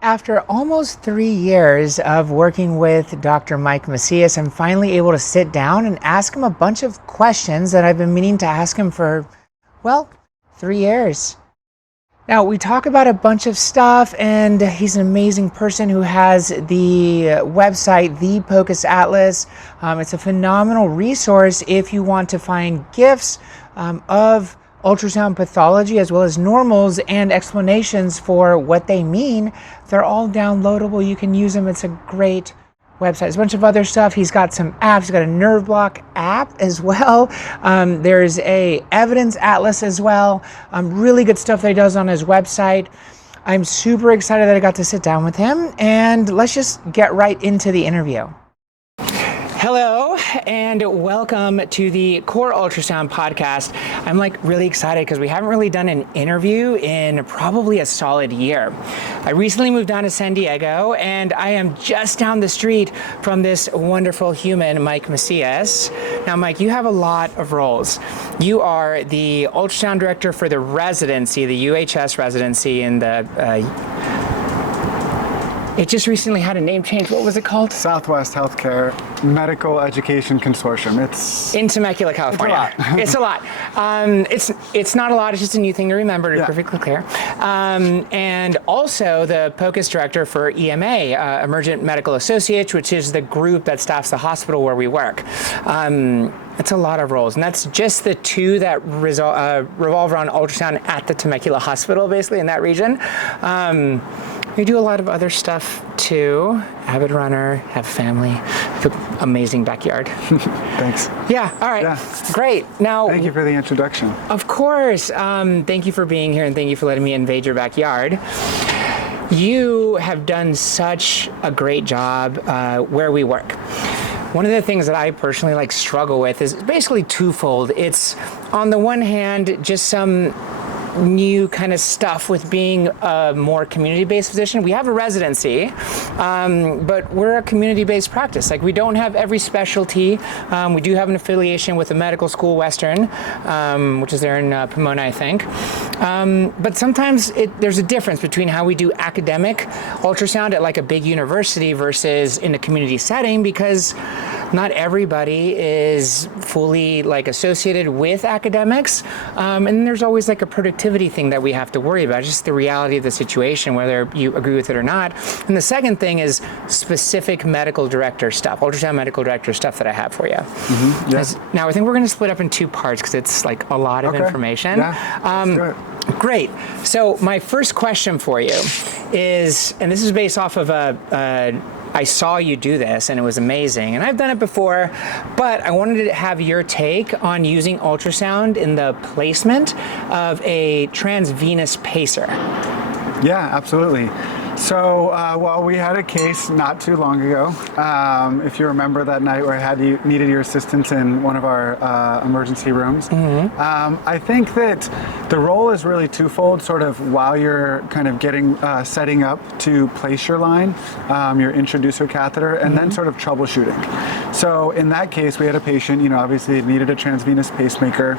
After almost 3 years of working with Dr. Mike Macias, I'm finally able to sit down and ask him a bunch of questions that I've been meaning to ask him for, well, 3 years. Now, we talk about a bunch of stuff, and he's an amazing person who has the website, the POCUS Atlas. It's a phenomenal resource if you want to find gifts of ultrasound pathology as well as normals and explanations for what they mean. They're all downloadable. You can use them. It's a great website. There's a bunch of other stuff. He's got some apps. He's got a nerve block app as well. There's a evidence atlas as well. Really good stuff that he does on his website. I'm super excited that I got to sit down with him, and let's just get right into the interview. Hello and welcome to the Core Ultrasound podcast. I'm really excited because we haven't really done an interview in probably a solid year. I recently moved down to San Diego, and I am just down the street from this wonderful human, Mike Macias. Now, Mike, you have a lot of roles. You are the Ultrasound Director for the Residency, the UHS Residency in the it just recently had a name change. What was it called? Southwest Healthcare Medical Education Consortium. It's in Temecula, California. It's a lot. It's not a lot. It's just a new thing to remember. To be perfectly clear. And also the POCUS Director for EMA, Emergent Medical Associates, which is the group that staffs the hospital where we work. It's a lot of roles, and that's just the two that revolve around ultrasound at the Temecula Hospital, basically in that region. We do a lot of other stuff too. Avid runner, have a family, have an amazing backyard. Thanks. Yeah, all right, great. Now, thank you for the introduction. Of course. Thank you for being here, and thank you for letting me invade your backyard. You have done such a great job where we work. One of the things that I personally struggle with is basically twofold. It's on the one hand, just some new kind of stuff with being a more community-based physician. We have a residency, but we're a community-based practice. We don't have every specialty. We do have an affiliation with the medical school, Western, which is there in Pomona, I think. But sometimes there's a difference between how we do academic ultrasound at a big university versus in a community setting, because not everybody is fully associated with academics, and there's always a productivity thing that we have to worry about, just the reality of the situation, whether you agree with it or not. And the second thing is specific medical director stuff, ultrasound medical director stuff that I have for you. Mm-hmm. Yes. Now I think we're going to split up in two parts because it's a lot of information. Yeah, let's do it. Great. So my first question for you is, and this is based off of I saw you do this and it was amazing, and I've done it before, but I wanted to have your take on using ultrasound in the placement of a transvenous pacer. Yeah, absolutely. So, well, we had a case not too long ago. If you remember that night where I needed your assistance in one of our emergency rooms. Mm-hmm. I think that the role is really twofold, sort of while you're kind of setting up to place your line, your introducer catheter, and then sort of troubleshooting. So in that case, we had a patient, obviously needed a transvenous pacemaker.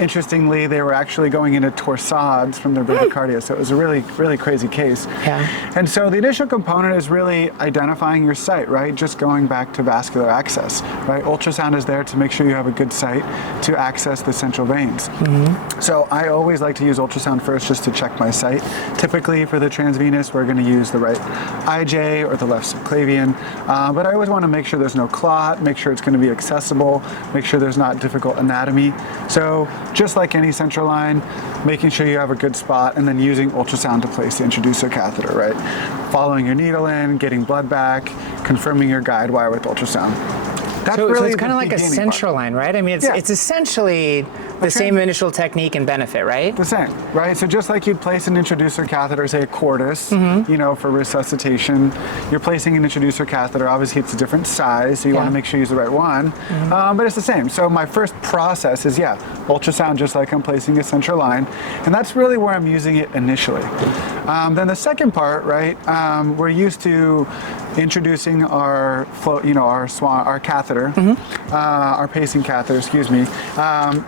Interestingly, they were actually going into torsades from their bradycardia, so it was a really, really crazy case. Yeah. And so the initial component is really identifying your site, right? Just going back to vascular access, right? Ultrasound is there to make sure you have a good site to access the central veins. Mm-hmm. So I always like to use ultrasound first just to check my site. Typically for the transvenous, we're going to use the right IJ or the left subclavian, but I always want to make sure there's no clot, make sure it's going to be accessible, make sure there's not difficult anatomy. So just like any central line, making sure you have a good spot, and then using ultrasound to place the introducer catheter, right? Following your needle in, getting blood back, confirming your guide wire with ultrasound. That's so really it's kind of like a central line, right? I mean, it's essentially the same initial technique and benefit, right? The same, right? So just like you'd place an introducer catheter, say a cordis, for resuscitation, you're placing an introducer catheter. Obviously, it's a different size, so you want to make sure you use the right one. But it's the same. So my first process is, ultrasound, just like I'm placing a central line, and that's really where I'm using it initially. Then the second part, right? We're used to introducing our our catheter, our pacing catheter,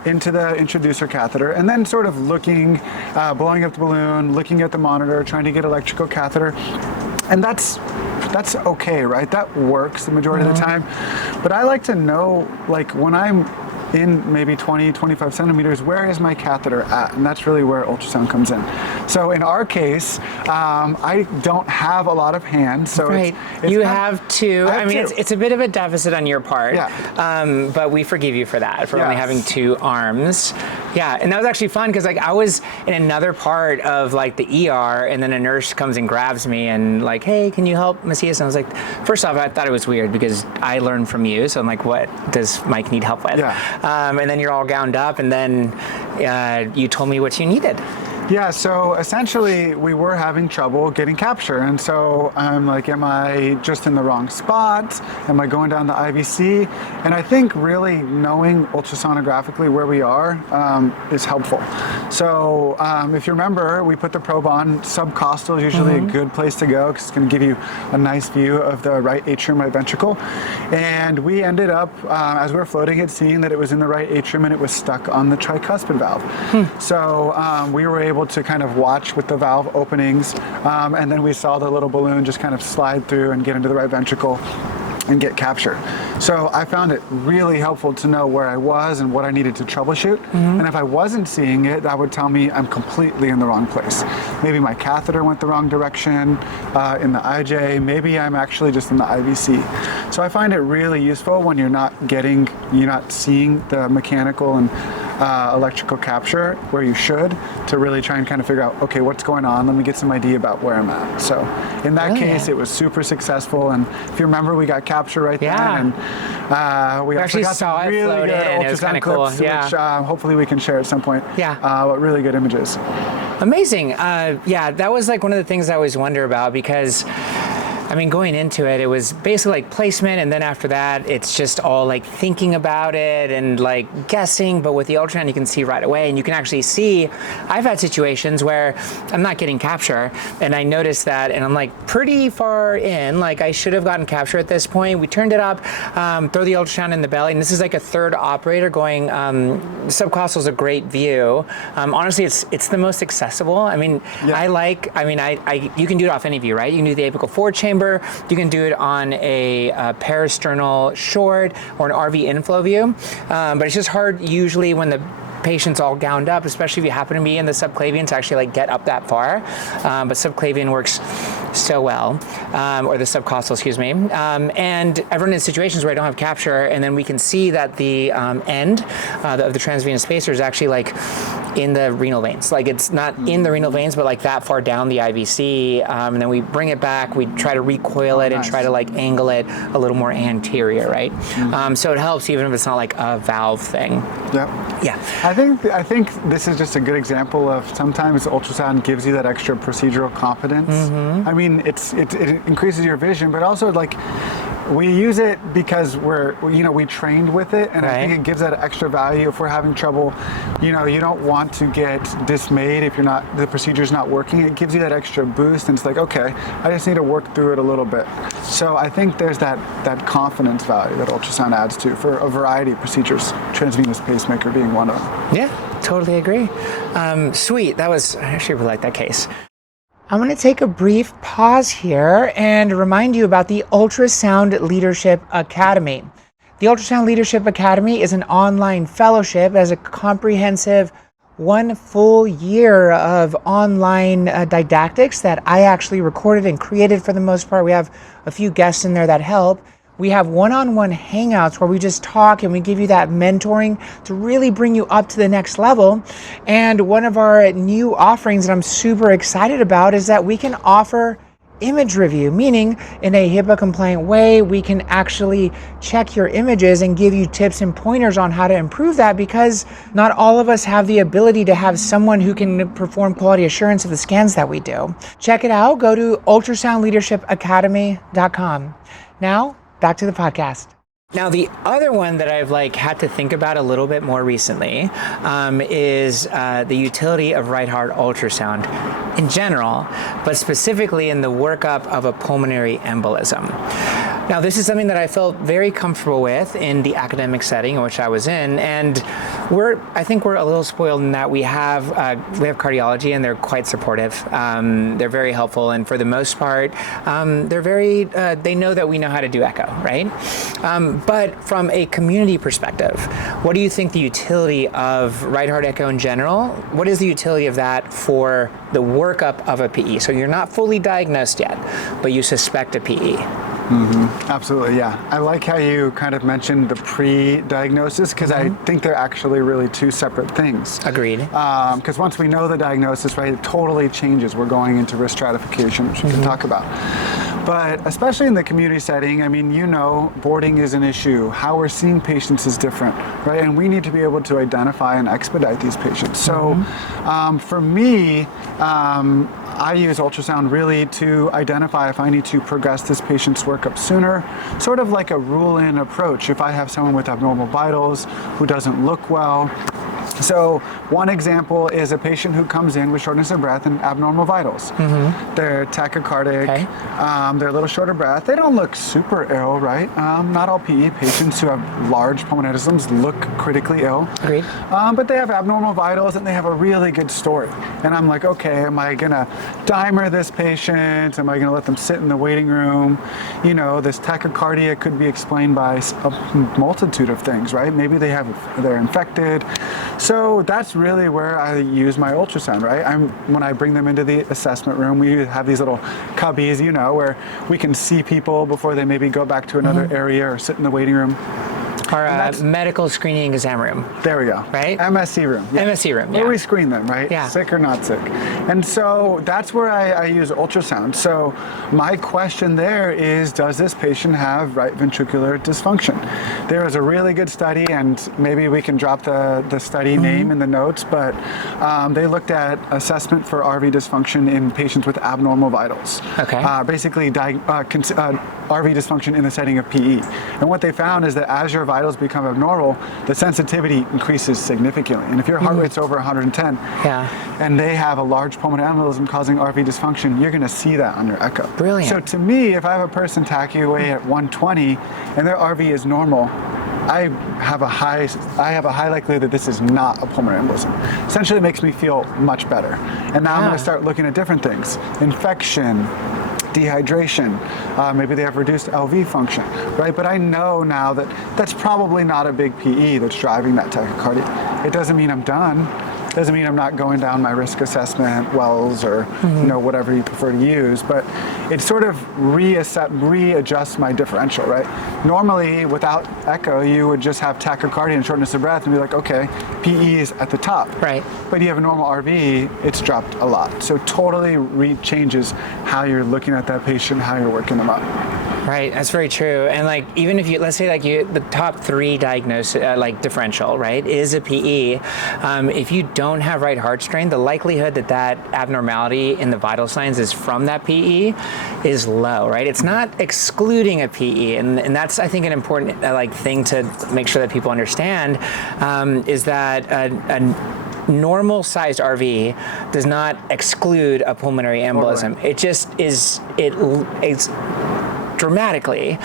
into the introducer catheter, and then sort of looking, blowing up the balloon, looking at the monitor, trying to get electrical catheter. And that's okay, right? That works the majority of the time. But I like to know, like, when I'm in maybe 20, 25 centimeters, where is my catheter at? And that's really where ultrasound comes in. So in our case, I don't have a lot of hands. So right. You have two. I mean, it's a bit of a deficit on your part. Yeah. But we forgive you for that, for only having two arms. Yeah, and that was actually fun because like I was in another part of like the ER, and then a nurse comes and grabs me and like, hey, can you help Macias? And I was like, first off, I thought it was weird because I learned from you. So I'm like, what does Mike need help with? Yeah. And then you're all gowned up, and then you told me what you needed. Yeah, so essentially we were having trouble getting capture, and so I'm like, am I just in the wrong spot? Am I going down the IVC? And I think really knowing ultrasonographically where we are is helpful. So if you remember, we put the probe on. Subcostal is usually a good place to go because it's going to give you a nice view of the right atrium, right ventricle. And we ended up, as we were floating it, seeing that it was in the right atrium and it was stuck on the tricuspid valve. So we were able to kind of watch with the valve openings, and then we saw the little balloon just kind of slide through and get into the right ventricle and get capture. So I found it really helpful to know where I was and what I needed to troubleshoot. And if I wasn't seeing it, that would tell me I'm completely in the wrong place. Maybe my catheter went the wrong direction in the IJ. Maybe I'm actually just in the IVC. So I find it really useful when you're not seeing the mechanical and electrical capture where you should, to really try and kind of figure out, okay, what's going on? Let me get some idea about where I'm at. So in that case, it was super successful. And if you remember, we got capture right then. And we actually got saw some it really float good in. It was kind of cool. clips, which hopefully we can share at some point. But really good images. Amazing. Yeah, that was like one of the things I always wonder about, because I mean, going into it, it was basically like placement, and then after that, it's just all like thinking about it and like guessing. But with the ultrasound, you can see right away, and you can actually see. I've had situations where I'm not getting capture, and I noticed that, and I'm like pretty far in. Like I should have gotten capture at this point. We turned it up, throw the ultrasound in the belly, and this is like a third operator going. Subcostal is a great view. Honestly, it's the most accessible. I mean, you can do it off any view, right? You can do the apical forward chamber. You can do it on a parasternal short or an RV inflow view, but it's just hard usually when the patient's all gowned up, especially if you happen to be in the subclavian, to actually like get up that far. But subclavian works so well, or the subcostal, excuse me. And I've run in situations where I don't have capture, and then we can see that the end of the transvenous spacer is actually like in the renal veins. Like it's not in the renal veins, but like that far down the IVC. And then we bring it back, we try to recoil it and try to like angle it a little more anterior, right? So it helps even if it's not like a valve thing. Yep. Yeah. I think this is just a good example of sometimes ultrasound gives you that extra procedural confidence. I mean, it increases your vision, but also like we use it because we trained with it, and I think it gives that extra value if we're having trouble. You don't want to get dismayed if the procedure's not working. It gives you that extra boost, and it's like, okay, I just need to work through it a little bit. So I think there's that confidence value that ultrasound adds to for a variety of procedures, transvenous pacemaker being one of them. Yeah, totally agree. Sweet, I actually really like that case. I'm going to take a brief pause here and remind you about the Ultrasound Leadership Academy. The Ultrasound Leadership Academy is an online fellowship as a comprehensive 1 full year of online didactics that I actually recorded and created for the most part. We have a few guests in there that help. We have one-on-one hangouts where we just talk and we give you that mentoring to really bring you up to the next level. And one of our new offerings that I'm super excited about is that we can offer image review, meaning in a HIPAA compliant way, we can actually check your images and give you tips and pointers on how to improve that, because not all of us have the ability to have someone who can perform quality assurance of the scans that we do. Check it out. Go to ultrasoundleadershipacademy.com. Now, back to the podcast. Now, the other one that I've had to think about a little bit more recently is the utility of right heart ultrasound in general, but specifically in the workup of a pulmonary embolism. Now, this is something that I felt very comfortable with in the academic setting in which I was in, and I think we're a little spoiled in that we have cardiology, and they're quite supportive. They're very helpful, and for the most part, they know that we know how to do echo, right? But from a community perspective, what do you think the utility of right heart echo in general? What is the utility of that for the workup of a PE? So you're not fully diagnosed yet, but you suspect a PE. Mm-hmm. Absolutely, yeah. I like how you kind of mentioned the pre-diagnosis, because I think they're actually really two separate things. Agreed. Because once we know the diagnosis, right, it totally changes. We're going into risk stratification, which we can talk about. But especially in the community setting, I mean, boarding is an issue. How we're seeing patients is different, right? And we need to be able to identify and expedite these patients. So for me, I use ultrasound really to identify if I need to progress this patient's workup sooner, sort of like a rule-in approach. If I have someone with abnormal vitals who doesn't look well. So one example is a patient who comes in with shortness of breath and abnormal vitals. They're tachycardic, they're a little short of breath. They don't look super ill, right? Not all PE patients who have large pulmonary embolisms look critically ill. Agreed. But they have abnormal vitals and they have a really good story. And I'm like, okay, am I gonna dimer this patient? Am I gonna let them sit in the waiting room? This tachycardia could be explained by a multitude of things, right? Maybe they're infected. So that's really where I use my ultrasound, right? When I bring them into the assessment room, we have these little cubbies, where we can see people before they maybe go back to another area or sit in the waiting room. Our medical screening exam room. There we go. Right? MSC room. Yeah. MSC room, yeah. Where we screen them, right? Yeah. Sick or not sick. And so that's where I use ultrasound. So my question there is, does this patient have right ventricular dysfunction? There was a really good study, and maybe we can drop the study name in the notes, but they looked at assessment for RV dysfunction in patients with abnormal vitals. Okay. Basically, RV dysfunction in the setting of PE. And what they found is that as your vitals become abnormal, the sensitivity increases significantly. And if your heart rate's over 110, and they have a large pulmonary embolism causing RV dysfunction, you're going to see that on your echo. Brilliant. So to me, if I have a person tachy away at 120 and their RV is normal, I have a high likelihood that this is not a pulmonary embolism. Essentially, it makes me feel much better. And now I'm going to start looking at different things: infection, dehydration, maybe they have reduced LV function, right? But I know now that that's probably not a big PE that's driving that tachycardia. It doesn't mean I'm done. Doesn't mean I'm not going down my risk assessment wells or whatever you prefer to use, but it sort of readjusts my differential, right? Normally, without echo, you would just have tachycardia and shortness of breath and be like, okay, PE is at the top. Right. But you have a normal RV, it's dropped a lot. So totally changes how you're looking at that patient, how you're working them up. Right, that's very true. And even if let's say the top 3 diagnosis, differential, right, is a PE. If you don't have right heart strain, the likelihood that abnormality in the vital signs is from that PE is low, right? It's not excluding a PE, and that's, I think, an important thing to make sure that people understand, is that a normal-sized RV does not exclude a pulmonary embolism. Right. It just is. It's dramatically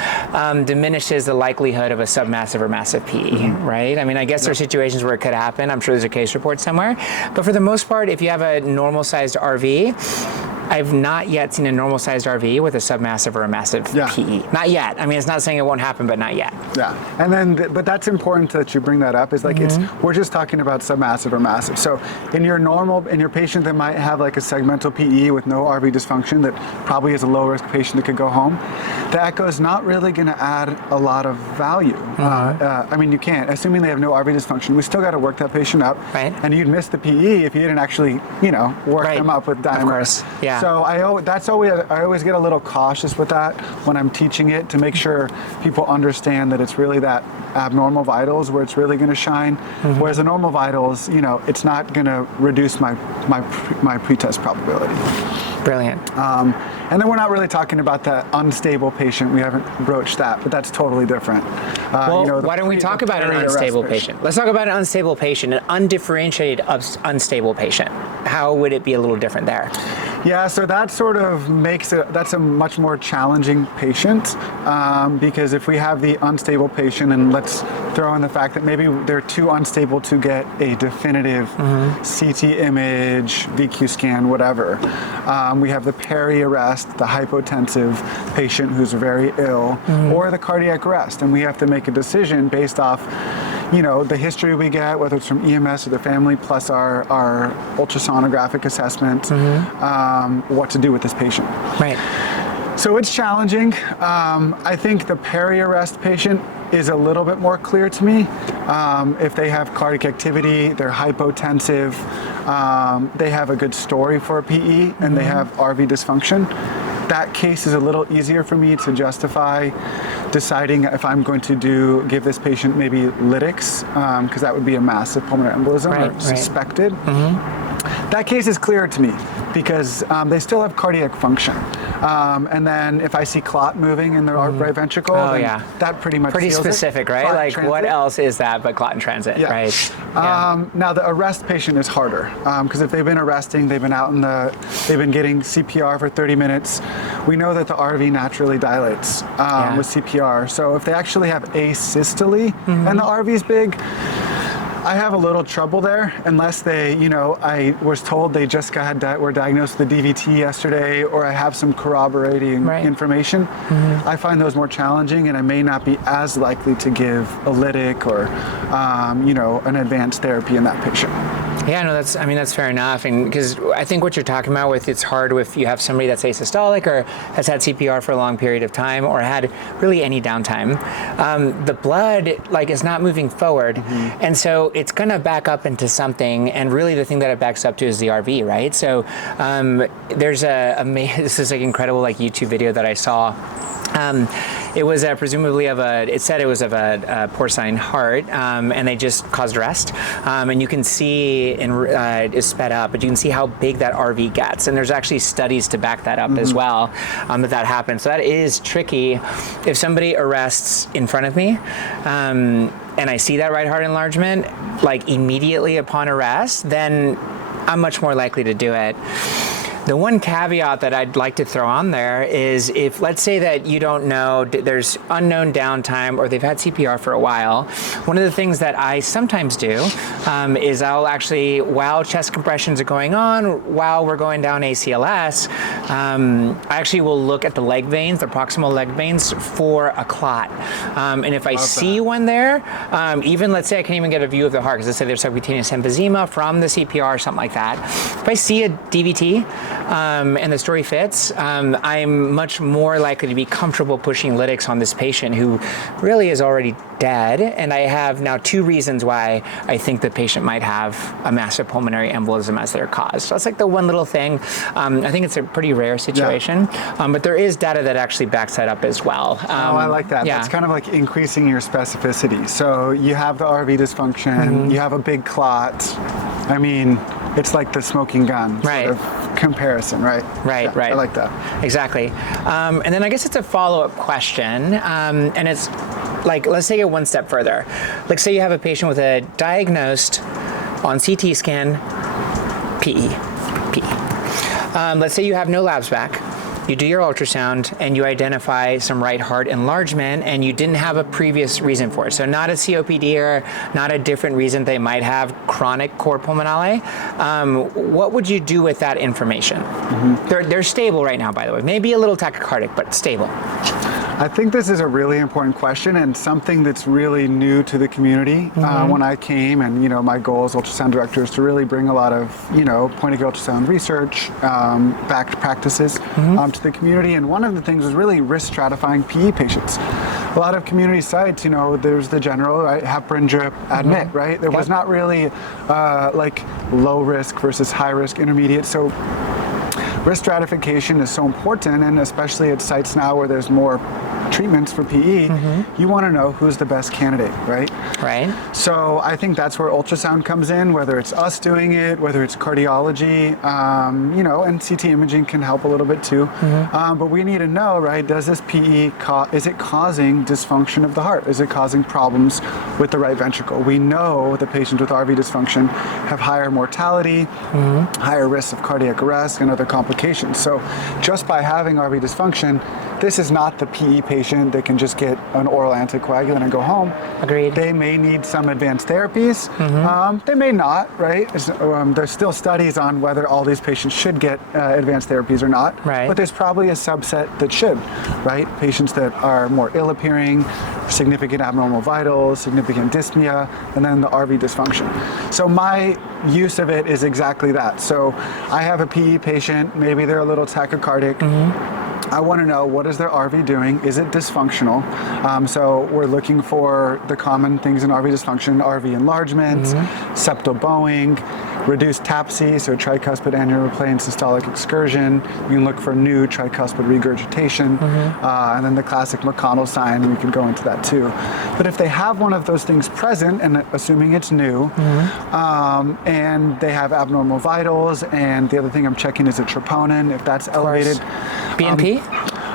diminishes the likelihood of a submassive or massive PE, right? I mean, I guess there's situations where it could happen. I'm sure there's a case report somewhere. But for the most part, if you have a normal-sized RV, I've not yet seen a normal-sized RV with a submassive or a massive PE. Not yet. I mean, it's not saying it won't happen, but not yet. Yeah, and then, but that's important that you bring that up. Is we're just talking about submassive or massive. So in your patient that might have a segmental PE with no RV dysfunction, that probably is a low-risk patient that could go home, the echo is not really going to add a lot of value. I mean, you can't, assuming they have no RV dysfunction. We still got to work that patient up, and you'd miss the PE if you didn't actually, work them up with dimers. Of course. Yeah. So I always get a little cautious with that when I'm teaching it, to make sure people understand that it's really that abnormal vitals where it's really going to shine. Whereas the normal vitals, it's not going to reduce my pretest probability. Brilliant. And then we're not really talking about that unstable patient. We haven't broached that, but that's totally different. Why don't we talk about an unstable patient? Let's talk about an unstable patient, an undifferentiated unstable patient. How would it be a little different there? Yeah, so that sort of that's a much more challenging patient, because if we have the unstable patient, and let's throw in the fact that maybe they're too unstable to get a definitive CT image, VQ scan, whatever. We have the peri-arrest, the hypotensive patient who's very ill, or the cardiac arrest, and we have to make a decision based off the history we get, whether it's from EMS or the family, plus our ultrasonographic assessment, what to do with this patient. Right. So it's challenging. I think the peri-arrest patient is a little bit more clear to me. If they have cardiac activity, they're hypotensive, they have a good story for a PE, and they have RV dysfunction. That case is a little easier for me to justify deciding if I'm going to give this patient maybe lytics, because that would be a massive pulmonary embolism, suspected. That case is clearer to me because they still have cardiac function. And then if I see clot moving in the right ventricle, that pretty much pretty seals specific, it. right? Clot Like transit. what else is that but clot in transit, right? Now the arrest patient is harder because if they've been arresting, they've been getting CPR for 30 minutes. We know that the RV naturally dilates with CPR. So if they actually have asystole and the RV is big, I have a little trouble there unless they, I was told they just were diagnosed with a DVT yesterday, or I have some corroborating information. I find those more challenging, and I may not be as likely to give a lytic or, an advanced therapy in that patient. Yeah, no, that's fair enough. And because I think what you're talking about with it's hard if you have somebody that's asystolic or has had CPR for a long period of time or had really any downtime. The blood is not moving forward. And so it's going to back up into something. And really the thing that it backs up to is the RV, right? So there's this is incredible YouTube video that I saw. It was presumably it said it was of a porcine heart, and they just caused arrest. And you can see, it's sped up, but you can see how big that RV gets. And there's actually studies to back that up as well, that happens. So that is tricky. If somebody arrests in front of me, and I see that right heart enlargement, immediately upon arrest, then I'm much more likely to do it. The one caveat that I'd like to throw on there is if, let's say that you don't know, there's unknown downtime or they've had CPR for a while, one of the things that I sometimes do is I'll actually, while chest compressions are going on, while we're going down ACLS, I actually will look at the leg veins, the proximal leg veins, for a clot. And if I see one there, even let's say I can't even get a view of the heart, because let's say there's subcutaneous emphysema from the CPR or something like that. If I see a DVT, and the story fits, I'm much more likely to be comfortable pushing lytics on this patient who really is already dead, and I have now two reasons why I think the patient might have a massive pulmonary embolism as their cause. So that's the one little thing. I think it's a pretty rare situation, but there is data that actually backs that up as well. I like that. That's kind of increasing your specificity. So you have the RV dysfunction, you have a big clot. I mean, it's like the smoking gun sort of comparison, right? Right. I like that. Exactly. And then I guess it's a follow-up question, and it's let's take it one step further. Say you have a patient with a diagnosed on CT scan PE. Let's say you have no labs back. You do your ultrasound and you identify some right heart enlargement and you didn't have a previous reason for it. So not a COPD or not a different reason they might have chronic cor pulmonale. What would you do with that information? They're stable right now, by the way. Maybe a little tachycardic, but stable. I think this is a really important question and something that's really new to the community. When I came, and my goal as ultrasound director is to really bring a lot of point-of-care ultrasound research, backed practices to the community. And one of the things is really risk stratifying PE patients. A lot of community sites, there's the general, right, heparin drip, admit, right? There was not really low risk versus high risk, intermediate. So risk stratification is so important, and especially at sites now where there's more treatments for PE, you want to know who's the best candidate, right? Right. So I think that's where ultrasound comes in, whether it's us doing it, whether it's cardiology, and CT imaging can help a little bit too. But we need to know, right, does this PE, is it causing dysfunction of the heart? Is it causing problems with the right ventricle? We know that patients with RV dysfunction have higher mortality, higher risks of cardiac arrest and other complications. So just by having RV dysfunction, this is not the PE patient that can just get an oral anticoagulant and go home. Agreed. They may need some advanced therapies. They may not, right? There's still studies on whether all these patients should get advanced therapies or not. Right. But there's probably a subset that should, right? Patients that are more ill-appearing, significant abnormal vitals, significant dyspnea, and then the RV dysfunction. So my use of it is exactly that. So I have a PE patient, maybe they're a little tachycardic. I want to know, what is their RV doing? Is it dysfunctional? So we're looking for the common things in RV dysfunction: RV enlargement, septal bowing, reduced TAPSE, so tricuspid annular plane systolic excursion. We can look for new tricuspid regurgitation, and then the classic McConnell sign, we could go into that too. But if they have one of those things present, and assuming it's new, and they have abnormal vitals, and the other thing I'm checking is a troponin, if that's elevated. BNP?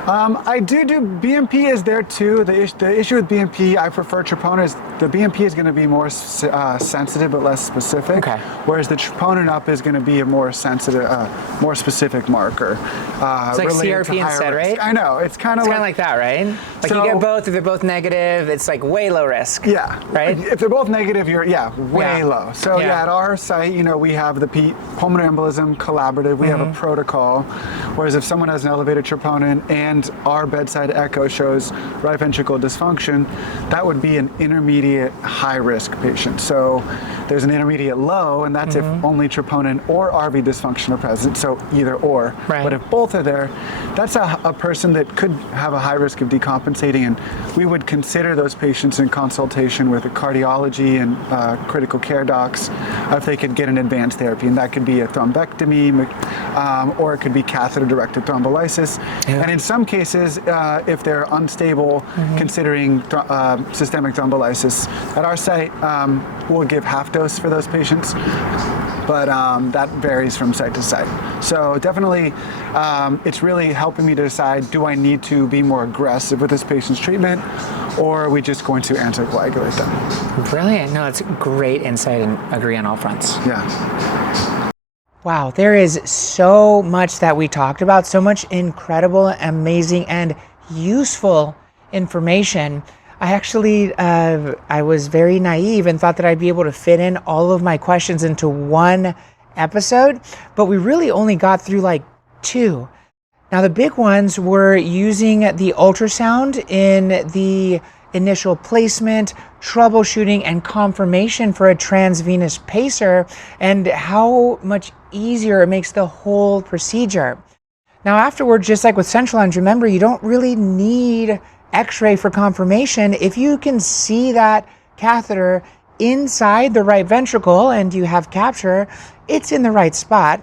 I do BNP is there too. The issue with BNP, I prefer troponin, is the BNP is going to be more sensitive but less specific, whereas the troponin up is going to be a more sensitive, more specific marker. It's like CRP instead, right? I know, it's kind of like that, right? Like, you get both. If they're both negative, it's like way low risk. Yeah. Right? If they're both negative, you're way low. So at our site, we have the pulmonary embolism collaborative. We have a protocol. Whereas if someone has an elevated troponin and our bedside echo shows right ventricle dysfunction, that would be an intermediate high risk patient. So there's an intermediate low, and that's if only troponin or RV dysfunction are present, so either or. Right. But if both are there, that's a person that could have a high risk of decompensating, and we would consider those patients in consultation with a cardiology and critical care docs if they could get an advanced therapy, and that could be a thrombectomy, or it could be catheter-directed thrombolysis. And in some cases, if they're unstable, considering systemic thrombolysis. At our site, we'll give half dose for those patients, but that varies from site to site. So definitely, it's really helping me to decide, do I need to be more aggressive with this patient's treatment, or are we just going to anticoagulate them? Brilliant. No, it's great insight, and agree on all fronts. Yeah. Wow, there is so much that we talked about, so much incredible, amazing, and useful information. I actually, I was very naive and thought that I'd be able to fit in all of my questions into one episode, but we really only got through like 2. Now, the big ones were using the ultrasound in the initial placement, troubleshooting, and confirmation for a transvenous pacer, and how much easier it makes the whole procedure. Now, afterwards, just like with central lines, remember, you don't really need X-ray for confirmation. If you can see that catheter inside the right ventricle and you have capture, it's in the right spot.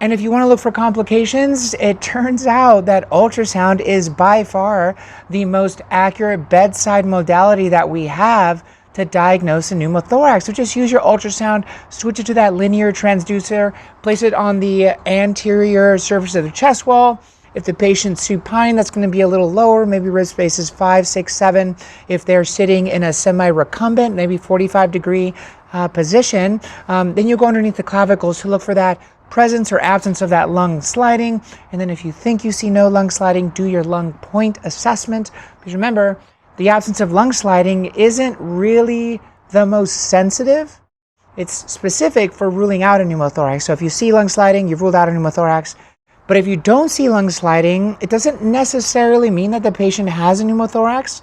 And if you want to look for complications, it turns out that ultrasound is by far the most accurate bedside modality that we have to diagnose a pneumothorax. So just use your ultrasound, switch it to that linear transducer, place it on the anterior surface of the chest wall. If the patient's supine, that's going to be a little lower, maybe rib space is 5, 6, 7. If they're sitting in a semi-recumbent, maybe 45-degree position, then you go underneath the clavicles to look for that presence or absence of that lung sliding. And then if you think you see no lung sliding, do your lung point assessment. Because remember, the absence of lung sliding isn't really the most sensitive. It's specific for ruling out a pneumothorax. So if you see lung sliding, you've ruled out a pneumothorax. But if you don't see lung sliding, it doesn't necessarily mean that the patient has a pneumothorax.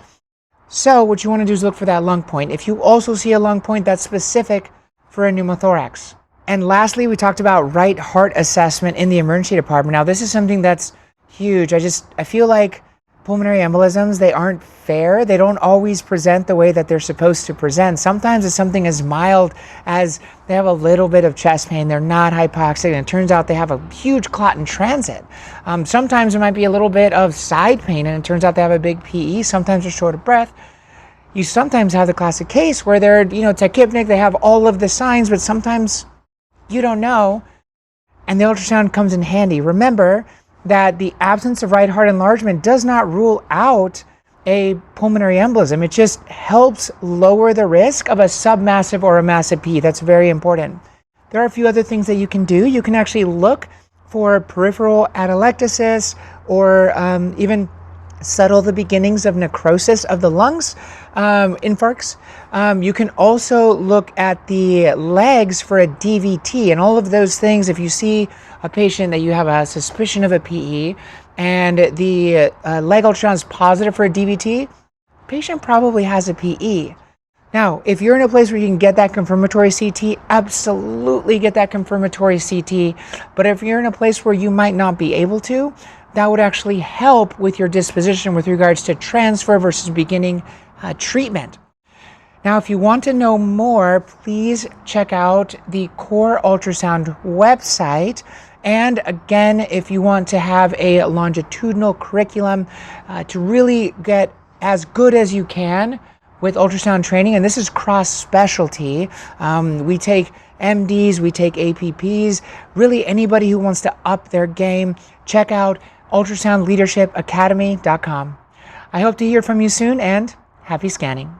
So what you want to do is look for that lung point. If you also see a lung point, that's specific for a pneumothorax. And lastly, we talked about right heart assessment in the emergency department. Now, this is something that's huge. I feel like pulmonary embolisms, they aren't fair. They don't always present the way that they're supposed to present. Sometimes it's something as mild as they have a little bit of chest pain, they're not hypoxic, and it turns out they have a huge clot in transit. Sometimes it might be a little bit of side pain, and it turns out they have a big PE. Sometimes they're short of breath. You sometimes have the classic case where they're, tachypnic, they have all of the signs, but sometimes you don't know, and the ultrasound comes in handy. Remember that the absence of right heart enlargement does not rule out a pulmonary embolism. It just helps lower the risk of a submassive or a massive PE. That's very important. There are a few other things that you can do. You can actually look for peripheral atelectasis or even subtle the beginnings of necrosis of the lungs, infarcts. You can also look at the legs for a DVT, and all of those things. If you see a patient that you have a suspicion of a PE and the leg ultrasound is positive for a DVT, patient probably has a PE. Now, if you're in a place where you can get that confirmatory CT, absolutely get that confirmatory CT. But if you're in a place where you might not be able to, that would actually help with your disposition with regards to transfer versus beginning treatment. Now, if you want to know more, please check out the Core Ultrasound website. And again, if you want to have a longitudinal curriculum to really get as good as you can with ultrasound training, and this is cross-specialty. We take MDs, we take APPs, really anybody who wants to up their game, check out ultrasoundleadershipacademy.com. I hope to hear from you soon, and happy scanning.